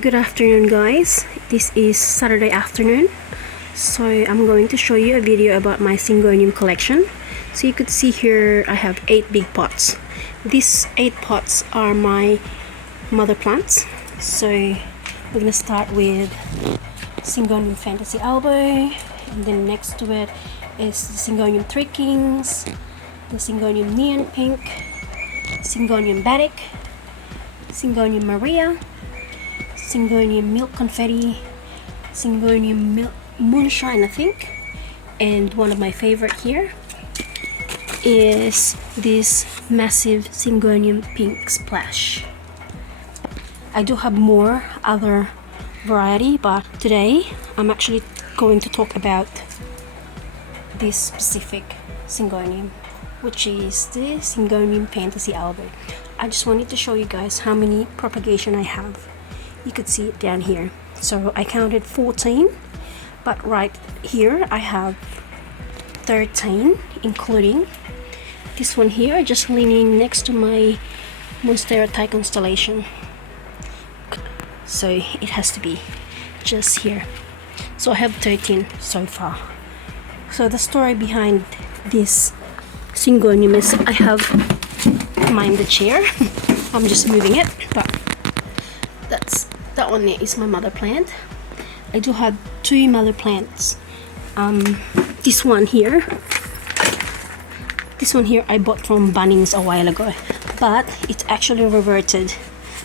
Good afternoon, guys. This is Saturday afternoon, so I'm going to show you a video about my Syngonium collection. So you could see here I have 8 big pots. These 8 pots are my mother plants. So we're gonna start with Syngonium Fantasy Albo, and then next to it is the Syngonium Three Kings, the Syngonium Neon Pink, Syngonium Batic, Syngonium Maria, Syngonium Milk Confetti, Syngonium Milk Moonshine, I think, and one of my favorite here is this massive Syngonium Pink Splash. I do have more other variety, but today I'm actually going to talk about this specific Syngonium, which is the Syngonium Fantasy Albo. I just wanted to show you guys how many propagation I have. You could see it down here. So I counted 14, but right here I have 13, including this one here, just leaning next to my Monstera Thai constellation. So it has to be just here. So I have 13 so far. So the story behind this Syngonium is I have mine in the chair. I'm just moving it, but that one there is my mother plant. I do have 2 mother plants. This one here I bought from Bunnings a while ago, but it's actually reverted.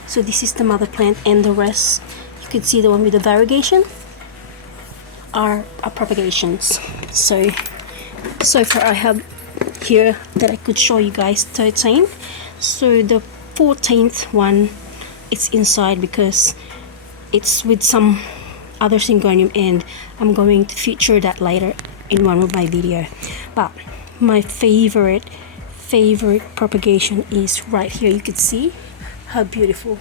So this is the mother plant, and the rest, you could see the one with the variegation are propagations. So far I have here that I could show you guys 13. So the 14th one, it's inside because it's with some other Syngonium, and I'm going to feature that later in one of my video. But my favorite propagation is right here. You could see how beautiful.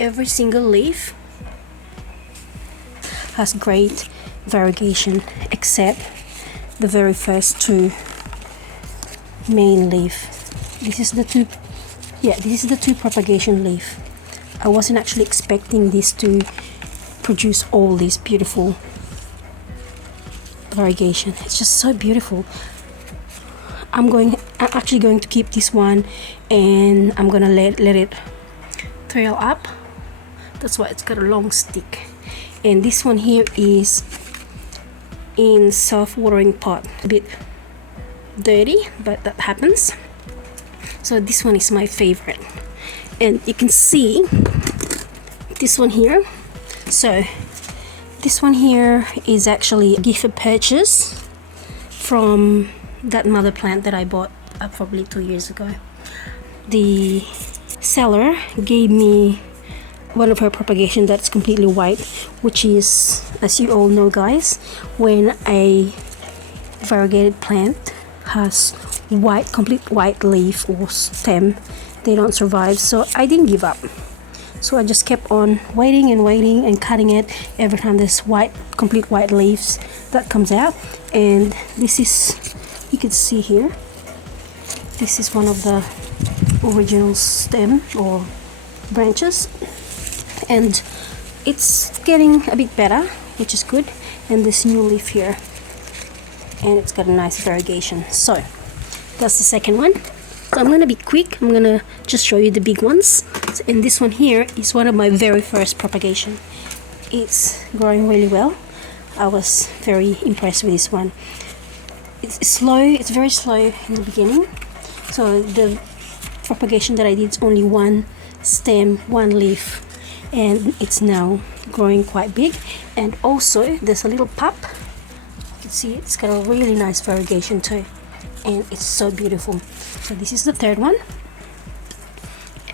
Every single leaf has great variegation except the very first 2 main leaf. This is the 2 propagation leaf. I wasn't actually expecting this to produce all this beautiful variegation. It's just so beautiful. I'm actually going to keep this one, and I'm gonna let it trail up. That's why it's got a long stick. And this one here is in self-watering pot. A bit dirty, but that happens. So this one is my favorite, and you can see this one here. So this one here is actually a gift purchase from that mother plant that I bought probably 2 years ago. The seller gave me one of her propagation that's completely white, which is, as you all know guys, when a variegated plant has complete white leaf or stem, they don't survive. So I didn't give up. So I just kept on waiting and cutting it every time this complete white leaves that comes out. And this is, you can see here, this is one of the original stem or branches, and it's getting a bit better, which is good. And this new leaf here, and it's got a nice variegation. So that's the second one. So I'm gonna be quick. I'm gonna just show you the big ones. And this one here is one of my very first propagation. It's growing really well. I was very impressed with this one. It's slow, it's very slow in the beginning. So the propagation that I did is only 1 stem, 1 leaf, and it's now growing quite big. And also there's a little pup. You can see it's got a really nice variegation too, and it's so beautiful. So this is the 3rd one,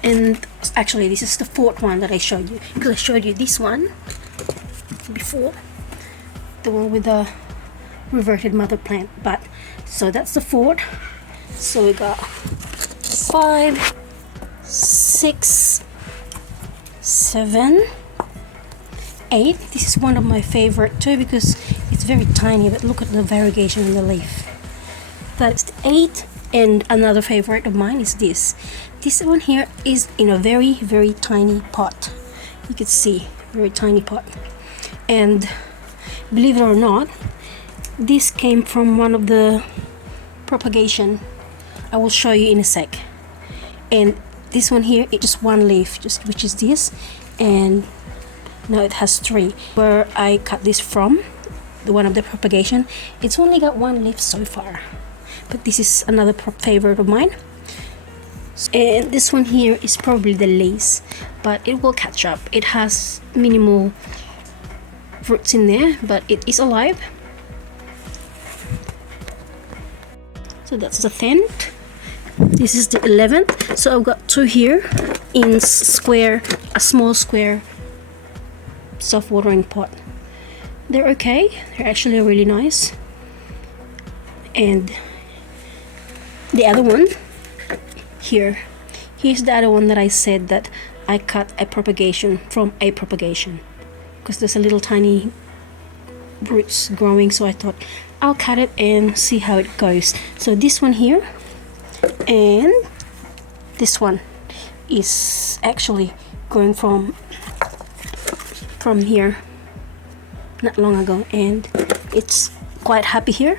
and actually this is the 4th one that I showed you, because I showed you this one before, the one with the reverted mother plant. But so that's the 4th. So we got 5, 6, 7, 8. This is one of my favorite too because it's very tiny, but look at the variegation in the leaf. That's 8. And another favorite of mine is this one here is in a very tiny pot. You can see, very tiny pot. And believe it or not, this came from one of the Propagation. I will show you in a sec. And this one here, it's just one leaf, which is this, and now it has 3. Where I cut this from, the one of the Propagation, it's only got 1 leaf so far. But this is another favorite of mine. And this one here is probably the lace, but it will catch up. It has minimal roots in there, but it is alive. So that's the 10th. This is the 11th. So I've got 2 here in square, a small square self-watering pot. They're okay. They're actually really nice. And the other one here's the other one that I said that I cut a Propagation from a Propagation, because there's a little tiny roots growing, so I thought I'll cut it and see how it goes. So this one here and this one is actually growing from here not long ago, and it's quite happy here,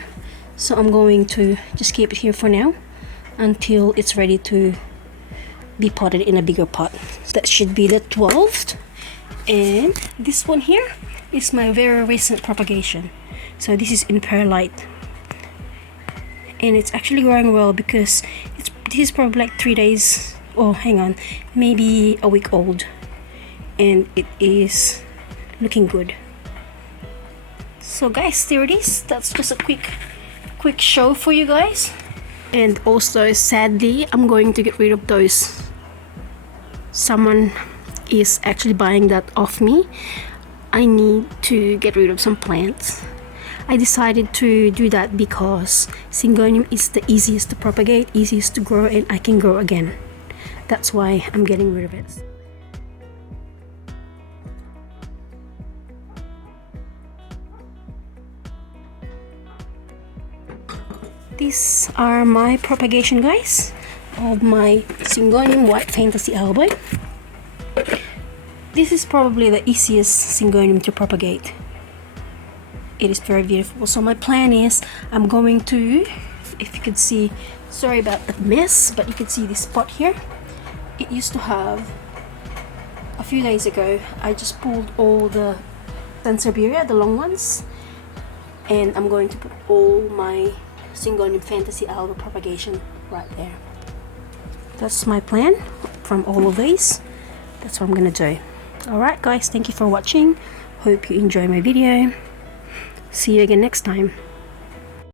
so I'm going to just keep it here for now until it's ready to be potted in a bigger pot. That should be the 12th. And this one here is my very recent Propagation. So this is in perlite, and it's actually growing well because this is probably like 3 days, oh hang on, maybe a week old, and it is looking good. So guys, there it is. That's just a quick show for you guys. And also, sadly, I'm going to get rid of those. Someone is actually buying that off me. I need to get rid of some plants. I decided to do that because Syngonium is the easiest to propagate, easiest to grow, and I can grow again. That's why I'm getting rid of it. These are my Propagation, guys, of my Syngonium White Fantasy Albo. This is probably the easiest Syngonium to propagate. It is very beautiful. So my plan is, I'm going to, if you could see, sorry about the mess, but you can see this pot here. It used to have, a few days ago, I just pulled all the Sansevieria, the long ones, and I'm going to put all my Syngonium Fantasy Albo Propagation right there. That's my plan from all of these. That's what I'm gonna do. Alright guys, thank you for watching. Hope you enjoy my video. See you again next time.